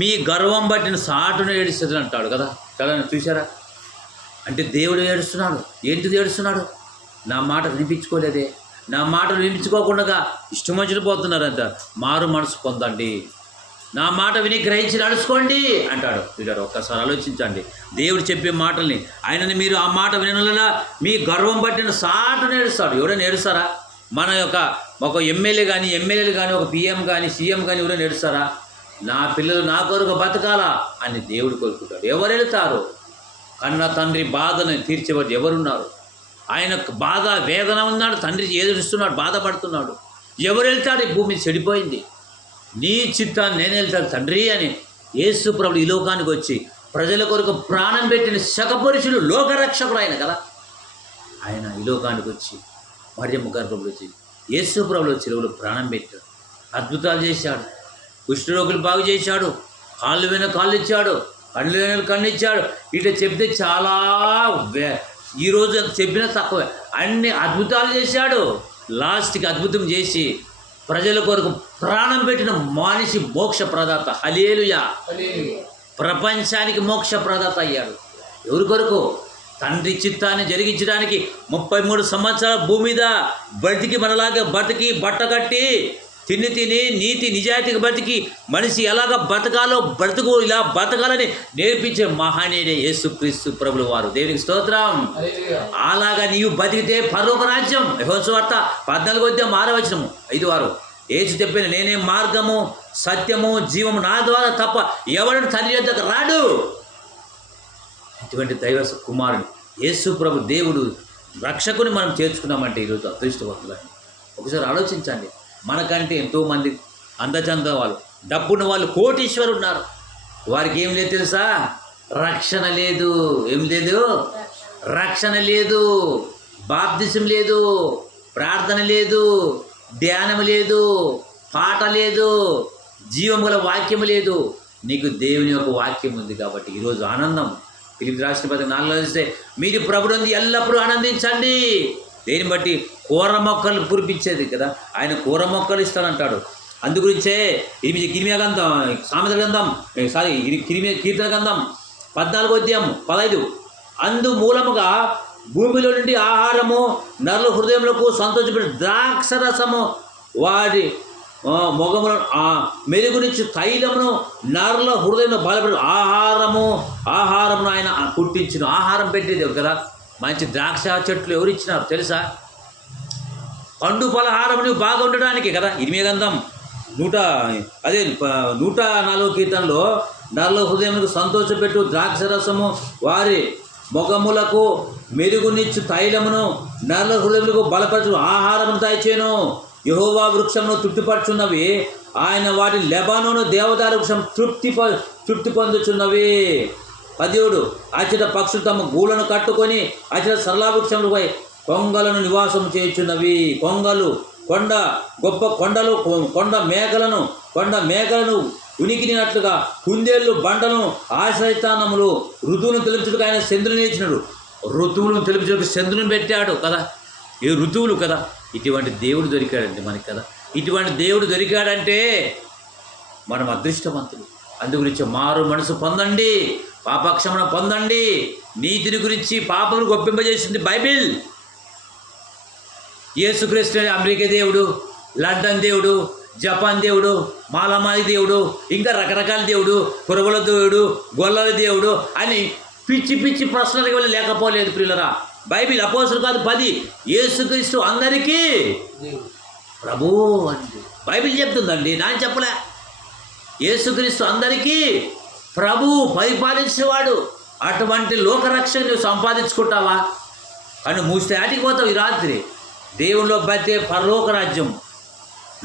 మీ గర్వం బట్టిన సాటును ఏడుస్తుంది అంటాడు కదా. చూసారా? అంటే దేవుడు ఏడుస్తున్నాడు. ఏంటిది ఏడుస్తున్నాడు? నా మాట వినిపించుకోలేదే, నా మాట వినిపించుకోకుండా ఇష్టం వచ్చిన పోతున్నారంట. మారు మనసు పొందండి, నా మాట విని గ్రహించి నడుచుకోండి అంటాడు. చూడారు? ఒక్కసారి ఆలోచించండి దేవుడు చెప్పే మాటల్ని. ఆయనని మీరు ఆ మాట వినలా మీ గర్వం పట్టిన సాటును ఏడుస్తాడు. ఎవరైనా ఏడుస్తారా? మన యొక్క ఒక ఎమ్మెల్యేలు కానీ ఒక పిఎం కానీ సీఎం కానీ ఎవరైనా ఏడుస్తారా? నా పిల్లలు నా కొరకు బతకాలా అని దేవుడు కోరుకుంటాడు. ఎవరు వెళుతారు? కన్న తండ్రి బాధను తీర్చేవాడు ఎవరున్నారు? ఆయనకు బాధ వేదన ఉన్నాడు, తండ్రి ఎదురుస్తున్నాడు, బాధపడుతున్నాడు. ఎవరు వెళ్తాడు? ఈ భూమి చెడిపోయింది, నీ చిత్తాన్ని నేను వెళ్తాను తండ్రి అని యేసు ప్రభువు ఈ లోకానికి వచ్చి ప్రజల కొరకు ప్రాణం పెట్టిన శకపురుషుడు, లోకరక్షకుడు ఆయన కదా. ఆయన ఈ లోకానికి వచ్చి మరియమ్మ గర్భంలో వచ్చి యేసు ప్రభువులో చెరువులో ప్రాణం పెట్టాడు, అద్భుతాలు చేశాడు, కుష్ఠరోగులు బాగు చేశాడు, కాళ్ళు వెన కాళ్ళు ఇచ్చాడు, కళ్ళు వెన కళ్ళు ఇచ్చాడు. ఇట్లా చెప్తే చాలా ఈరోజు చెప్పిన తక్కువే. అన్ని అద్భుతాలు చేశాడు. లాస్ట్కి అద్భుతం చేసి ప్రజల కొరకు ప్రాణం పెట్టిన మనిషి మోక్ష ప్రదాత. హల్లెలూయా! ప్రపంచానికి మోక్ష ప్రదాత అయ్యాడు. ఎవరి కొరకు? తండ్రి చిత్తాన్ని జరిగించడానికి 33 సంవత్సరాల భూమి మీద మనలాగా బతికి బట్ట కట్టి తిని నీతి నిజాయితీగా బతికి మనిషి ఎలాగ బతకాలో ఇలా బతకాలని నేర్పించే మహానీయుడే యేసుక్రీస్తు ప్రభుల వారు. దేవునికి స్తోత్రం. అలాగా నీవు బతికితే పరలోక రాజ్యం. యోహాను సువార్త 14వ అధ్యాయం 6వ వచనము 5 యేసు చెప్పిన నేనే మార్గము సత్యము జీవము, నా ద్వారా తప్ప ఎవడు తండ్రి యొద్దకు రాడు. ఇటువంటి దైవ కుమారుడు యేసు ప్రభు దేవుడు రక్షకుని మనం చేర్చుకున్నామంటే ఈరోజు అదృష్టవంతులని. ఒకసారి ఆలోచించండి. మనకంటే ఎంతోమంది అందచంద వాళ్ళు, డబ్బున్న వాళ్ళు, కోటీశ్వరులు ఉన్నారు. వారికి ఏం లేదు తెలుసా? రక్షణ లేదు. ఏం లేదు? రక్షణ లేదు, బాప్తిసం లేదు, ప్రార్థన లేదు, ధ్యానం లేదు, పాట లేదు, జీవం గల వాక్యం లేదు. నీకు దేవుని యొక్క వాక్యం ఉంది కాబట్టి ఈరోజు ఆనందం. ఫిలిప్పీ రాసిన పత్రిక 4లో చూస్తే మీరు ప్రభునందు ఎల్లప్పుడూ ఆనందించండి. దేని బట్టి? కూర మొక్కలు కురిపించేది కదా, ఆయన కూర మొక్కలు ఇస్తానంటాడు. అందుగురించే కిర్మియా గ్రంథం, సామెతల గ్రంథం, కీర్తన గ్రంథం 14వ అధ్యాయం 15 అందు మూలముగా భూమిలో నుండి ఆహారము నరుల హృదయములకు సంతోషపడి ద్రాక్షరసము వాడి మొగమును మెరుగునిచ్చి తైలమును నరుల హృదయంలో బలపడి ఆహారమును ఆయన పుట్టించిన. ఆహారం పెట్టేది కదా. మంచి ద్రాక్ష చెట్లు ఎవరు ఇచ్చినారు తెలుసా? పండు పలహారం నువ్వు బాగా ఉండడానికి కదా. ఇర్మియా గ్రంథం 104 కీర్తనలో నరుల హృదయములకు సంతోషపెట్టు ద్రాక్షరసము వారి మొగములకు మెరుగునిచ్చు తైలమును నరుల హృదయములకు బలపరచు ఆహారమును దయచేను. యెహోవా వృక్షమును తృప్తిపరచున్నవి, ఆయన వాటి లెబానోను దేవదారు వృక్షం తృప్తి పొందుచున్నవి. 17 అచట పక్షులు తమ గూళ్ళను కట్టుకొని అచట సరళా వృక్షములపై కొంగలను నివాసం చేయుచున్నవి. కొంగలు గొప్ప కొండ మేకలను ఉనికినట్లుగా కుందేళ్ళు బండలను ఆశ్రయితానములు. ఋతువులను తెలుపుచుటకు ఆయన చంద్రుని ఇచ్చినాడు. ఋతువులను తెలుపుచుటకు చంద్రుని పెట్టాడు కదా. ఏ ఋతువులు కదా. ఇటువంటి దేవుడు దొరికాడండి మనకి కదా. ఇటువంటి దేవుడు దొరికాడంటే మనం అదృష్టవంతులు. అందుగురించి మారు మనసు పొందండి, పాపక్షమణ పొందండి. నీతిని గురించి పాపను గొప్పింపజేసింది బైబిల్. యేసుక్రీస్తు అమెరికా దేవుడు, లండన్ దేవుడు, జపాన్ దేవుడు, మాలమాది దేవుడు, ఇంకా రకరకాల దేవుడు, పురుగుల దేవుడు, గొల్లల దేవుడు అని పిచ్చి ప్రశ్నలకు వెళ్ళి లేకపోలేదు ప్రియులరా. బైబిల్ అపోస్తులు కాదు 10 యేసుక్రీస్తు అందరికీ ప్రభు అండి బైబిల్ చెప్తుందండి. నాన్న చెప్పలే. యేసుక్రీస్తు అందరికీ ప్రభు, పరిపాలించేవాడు. అటువంటి లోకరక్షణ నువ్వు సంపాదించుకుంటావా? కానీ మూస్తే ఆటికి పోతావు. ఈ రాత్రి దేవుల్లో బతే పరలోక రాజ్యం,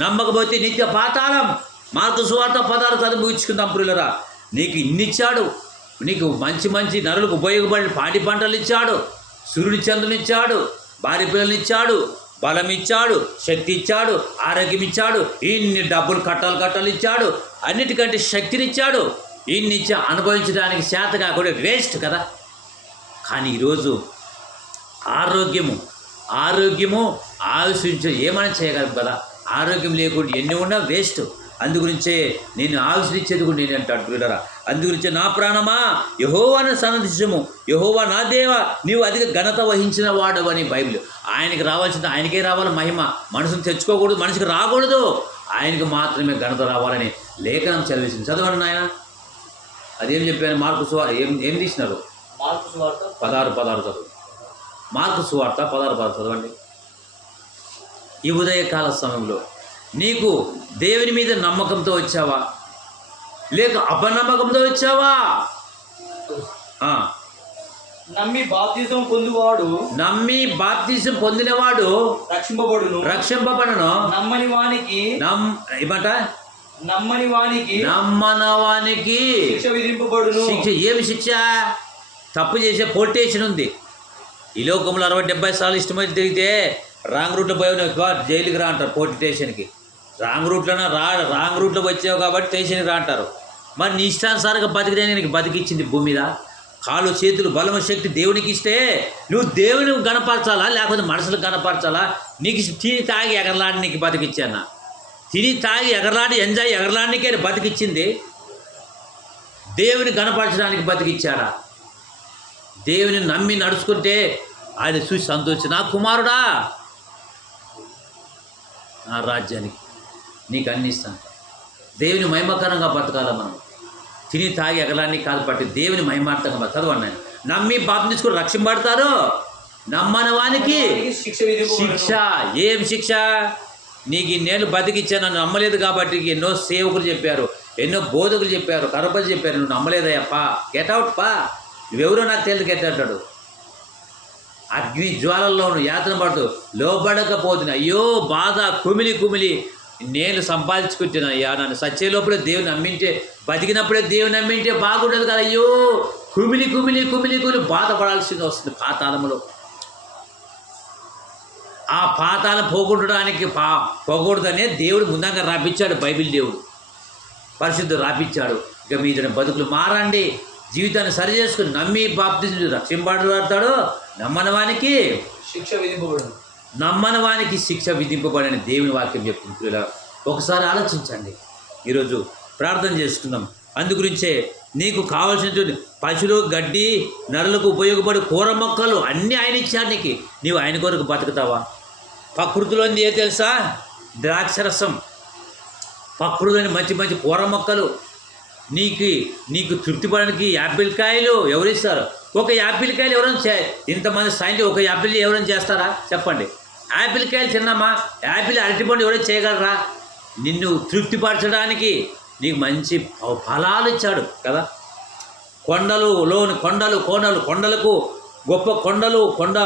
నమ్మకపోతే నిత్య పాతాళం. మార్కు సువార్త 16 ముగించుకుందాం ప్రియులరా. నీకు ఇన్నిచ్చాడు, నీకు మంచి నరులకు ఉపయోగపడి పాడి పంటలు ఇచ్చాడు, సూర్యుడి చంద్రునిచ్చాడు, భార్య పిల్లల్ని ఇచ్చాడు, బలం ఇచ్చాడు, శక్తి ఇచ్చాడు, ఆరోగ్యం ఇచ్చాడు, ఇన్ని డబ్బులు కట్టాలు ఇచ్చాడు, అన్నిటికంటే శక్తిని ఇచ్చాడు. ఇన్ని ఇచ్చి అనుభవించడానికి చేత కాకుండా వేస్ట్ కదా. కానీ ఈరోజు ఆరోగ్యము ఆయుష్ ఏమైనా చేయగలరు కదా. ఆరోగ్యం లేకుండా ఎన్ని ఉన్నా వేస్ట్. అందుగురించే నేను ఆయుష్నిచ్చేది కూడా నేను అంటాడు పిల్లరా. అందుగురించే నా ప్రాణమా యెహోవాను సన్నతించుము, యెహోవా నా దేవా నీవు అధిక ఘనత వహించిన వాడవని బైబిల్. ఆయనకి రావాల్సింది ఆయనకే రావాలి మహిమ. మనుషులు తెచ్చుకోకూడదు, మనిషికి రాకూడదు, ఆయనకి మాత్రమే ఘనత రావాలని లేఖనం చదివేసింది. చదవండి నాయన. అదేం చెప్పాను? మార్కు సువార్త ఏం తీసినారు? మార్కు సువార్త 16 చదువు. మార్కు సువార్త 16 చదవండి. ఈ ఉదయకాల సమయంలో నీకు దేవుని మీద నమ్మకంతో వచ్చావా, లేక అపనమ్మకంతో వచ్చావా? నమ్మి బాప్తిజం పొందినవాడు రక్షింపబడును. నమ్మని వానికి శిక్ష విధింపబడును. ఏమి శిక్ష? తప్పు చేసే పొలిటీషియన్ ఉంది ఈ లోకంలో. 60-70 సార్లు ఇష్టమైతే తిరిగితే రాంగ్ రూట్లో పోయావు జైలుకి రా అంటారు. పోలీస్ స్టేషన్కి రాంగ్ రూట్లో వచ్చావు కాబట్టి స్టేషన్కి రా అంటారు. మరి నీ ఇష్టానుసారంగా బతికితే నీకు బతికిచ్చింది భూమి మీద. కాళ్ళు చేతులు బలము శక్తి దేవునికి ఇస్తే నువ్వు దేవుని గణపరచాలా, లేకపోతే మనుషులకు గణపరచాలా? నీకు తిని తాగి ఎగరలాడి నీకు బతికిచ్చానా? తిని తాగి ఎగరలాడి ఎగరలాడికే బతికిచ్చింది. దేవుని గణపరచడానికి బతికిచ్చాడా? దేవుని నమ్మి నడుచుకుంటే ఆయన చూసి సంతోషి, నా కుమారుడా నా రాజ్యానికి నీకు అన్ని ఇస్తాను. దేవుని మహిమకరంగా బతకాల మనం. తిని తాగి ఎగలాన్ని కాదు పట్టి దేవుని మహిమార్థంగా చదవండి. నమ్మి బాప్తిస్కుని రక్షింపబడతారు, నమ్మని వానికి శిక్ష. ఏం శిక్ష? నీకు ఇన్నేళ్ళు బతికిచ్చాను, నన్ను నమ్మలేదు కాబట్టి ఎన్నో సేవకులు చెప్పారు, ఎన్నో బోధకులు చెప్పారు, కరపతి చెప్పారు, నువ్వు నమ్మలేదయ్యప్పా, గెట్అవుట్ పా, నువ్వెవరో నాకు తెలియదు గెట్టాడు. అగ్ని జ్వాలల్లోను యాతన పడుతూ లోబడకపోతున్నా, అయ్యో బాధ, కుమిలి నేను సంపాదించుకుంటున్నా. అయ్యా నన్ను సచ్చే లోపలే దేవుని నమ్మింటే, బతికినప్పుడే దేవుని నమ్మింటే బాగుండదు కదా. అయ్యో కుమిలి బాధపడాల్సింది వస్తుంది పాతాళములో. ఆ పాతాళం పోగొట్టడానికి పోకూడదనే దేవుడు ముందంగా రాపించాడు. బైబిల్ దేవుడు పరిశుద్ధుడు రాపించాడు. ఇక మీద బతుకులు మారండి, జీవితాన్ని సరి చేసుకుని నమ్మి బాప్తిజం రక్షింపబడతాడు. నమ్మని వానికి శిక్ష విధింపబడని దేవుని వాక్యం చెప్తుంది. ఒకసారి ఆలోచించండి. ఈరోజు ప్రార్థన చేసుకుందాం. అందుగురించే నీకు కావాల్సినటువంటి పశువులు, గడ్డి, నరులకు ఉపయోగపడే కూర మొక్కలు అన్నీ ఆయన ఇచ్చాడు నీకు. నీవు ఆయన కొరకు బతుకుతావా? ప్రకృతిలోని ఏ తెలుసా? ద్రాక్షరసం. ప్రకృతిలోని మంచి కూర మొక్కలు. నీకు తృప్తిపడడానికి యాపిల్ కాయలు ఎవరిస్తారు? ఒక యాపిల్ కాయలు ఎవరైనా ఇంతమంది సైన్స్ ఒక యాపిల్ ఎవరైనా చేస్తారా చెప్పండి? యాపిల్ కాయలు తిన్నామా? యాపిల్ అరటిపండు ఎవరైనా చేయగలరా? నిన్ను తృప్తిపరచడానికి నీకు మంచి ఫలాలు ఇచ్చాడు కదా. కొండలోని కొండలకు గొప్ప కొండ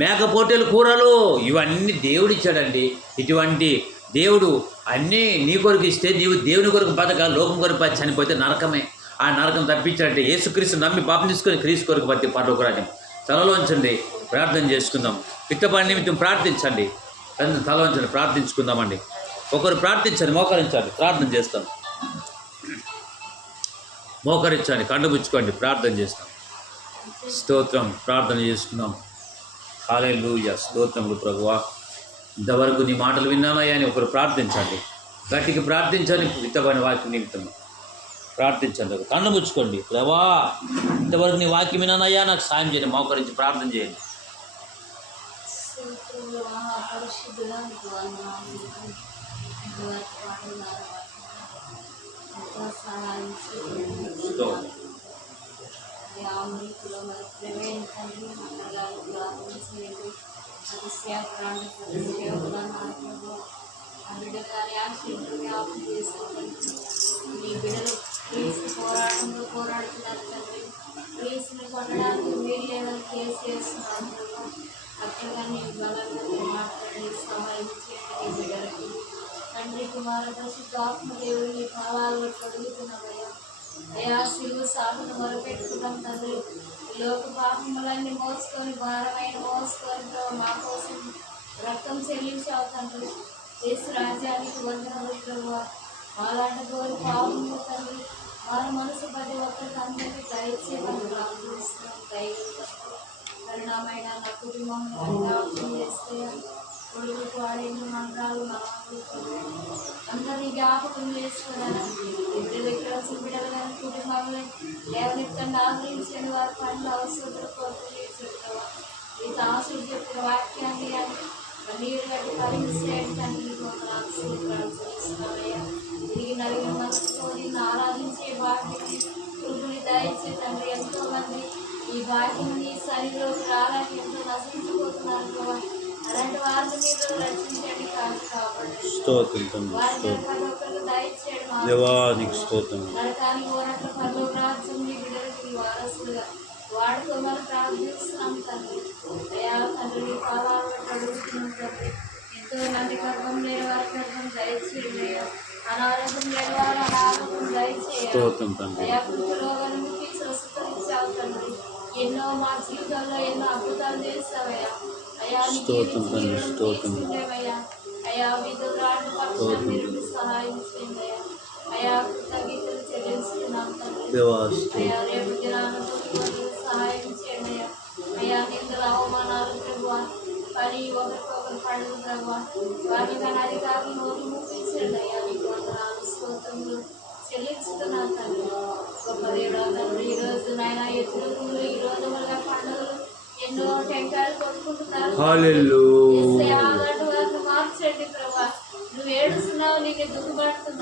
మేకపోటేలు కూరలు ఇవన్నీ దేవుడు ఇచ్చాడండి. ఇటువంటి దేవుడు అన్నీ నీ కొరకు ఇస్తే నీవు దేవుని కొరకు బతకాలి. లోకం కొరకు చనిపోతే నరకమే. ఆ నరకం తప్పించాలంటే యేసుక్రీస్తు నమ్మి పాపం తీసుకొని క్రీస్తు కొరకు బతి పరలోక రాజ్యం. తలలోంచండి, ప్రార్థన చేసుకుందాం. పిత్తపడి నిమిత్తం ప్రార్థించండి. తలలోంచండి, ప్రార్థించుకుందామండి. ఒకరు ప్రార్థించండి, మోకరించండి, ప్రార్థన చేస్తాం. మోకరించండి, కండుపుచ్చుకోండి, ప్రార్థన చేస్తాం. స్తోత్రం, ప్రార్థన చేసుకుందాం. హల్లెలూయా, స్తోత్రములు ప్రభువా. ఇంతవరకు నీ మాటలు విన్నానయ్యా అని ఒకరు ప్రార్థించండి. గట్టికి ప్రార్థించండి. పిత్తపడిన వాక్యం నిమిత్తం ప్రార్థించండి. కన్ను ముచ్చుకోండి. ప్రభా ఇంతవరకు నీ వాక్యం విన్నానయ్యా, నాకు సాయం చేయండి. మోకరించి ప్రార్థన చేయండి. పోరాడుతున్నారు తండ్రి. కేసులు కొనడానికి మీరు లేదని కేసు చేస్తున్నారు. అట్టగానే బలంగా మాట్లాడి సహాయం చేయండి బిడ్డలకి. తండ్రి కుమార పరిశుద్ధాత్మ దేవుని పాదాలు కడుగుతున్నామయ్యా. అయా శిలువ సాగును మొరపెట్టుకుంటాం తండ్రి. లోక పాపములన్నీ మోసుకొని భారమైన మోసుకొని మా కోసం రక్తం చెల్లించావు తండ్రి. యేసు రాజ్యానికి వందనములు ప్రభువా. మాలాంటి గోరు పాపము తండ్రి, వారి మనసు ప్రతి ఒక్కరికి అందరికీ దయచేయమని ప్రార్థిస్తున్నాం. కరుణమైన నా కుటుంబంలో జ్ఞాపకం చేస్తే కొడుకు వాడేళ్ళు మంత్రాలు అందరినీ జ్ఞాపకం చేసుకున్నాను. బిడ్డలు ఇక్కడ బిడ్డలు కానీ కుటుంబంలో లేవనెత్తండి ఆదరించండి. వారి పనులు అవసరం కోరుతూ చెప్తావా ఈ దాసులు చెప్పిన వాక్యాన్ని కానీ నీరు గట్టి పరిమించేయండి తండ్రి. చేస్తున్నావయ్యా తిరిగి నలిగిన మనసుతో నిన్ను ఆరాధించే భాగ్యాన్ని కృపని దయచే తండ్రి. ఎంతో మంది ఈ భాగ్యం నీ శరీరంలోకి రాలని ఎంతో నశించిపోతున్నారు ప్రభావ. అలాంటి వారిని మీరు రక్షించండి, కాపాడండి. వారి ఒక్కరికి దయచేయడం నరకానికి పోనట్లు పరలోక రాజ్యం నీ బిడ్డలకి వారసులుగా వాడుకోమని ప్రార్థిస్తున్నాం తండ్రి. అయా తండ్రి నీ పాదాలు అడుగుతున్నాం తండ్రి. ఎంతో మంది గర్భం లేని వారి గర్భం దయచేయండి అయ్యా. అనారోగ్యం లేని వారు అనారోగ్యం దయచేయాలి అయా. పుట్టులోగానికి స్వస్థతనిచ్చావు తండ్రి. ఎన్నో మా జీవితంలో ఎన్నో అద్భుతాలు చేస్తావయ్యా. అయా తీసుకుండేవయ్యా. అయా విధురాని పక్షం మీరు సహాయం చేయండి అయ్యా. అయా కృతజ్ఞతలు చెల్లిస్తున్నాం తండ్రి. అయా రేపు దినాలకు సహాయం చేయండి అయ్యా. అయా నిందల అవమానాలు ప్రభువా, పని ఒకరికొకరు పడదు ప్రభువా, వాటి కానీ అధికారులు నోరు ముప్పించండి అయ్యా. మీకు వందనాలు స్తోత్రములు చెల్లించుతున్నాను తండ్రి. గొప్ప దేవుడా తండ్రి, ఈరోజు నాయన ఎత్తులు ఈ రోజు వల్ల పండుగలు ఎన్నో టెంకాయలు కొట్టుకుంటున్నారు. అలాంటి వారిని మార్చండి ప్రభా. నువ్వు ఏడుస్తున్నావు, నీకు దుఃఖపడుతున్నావు.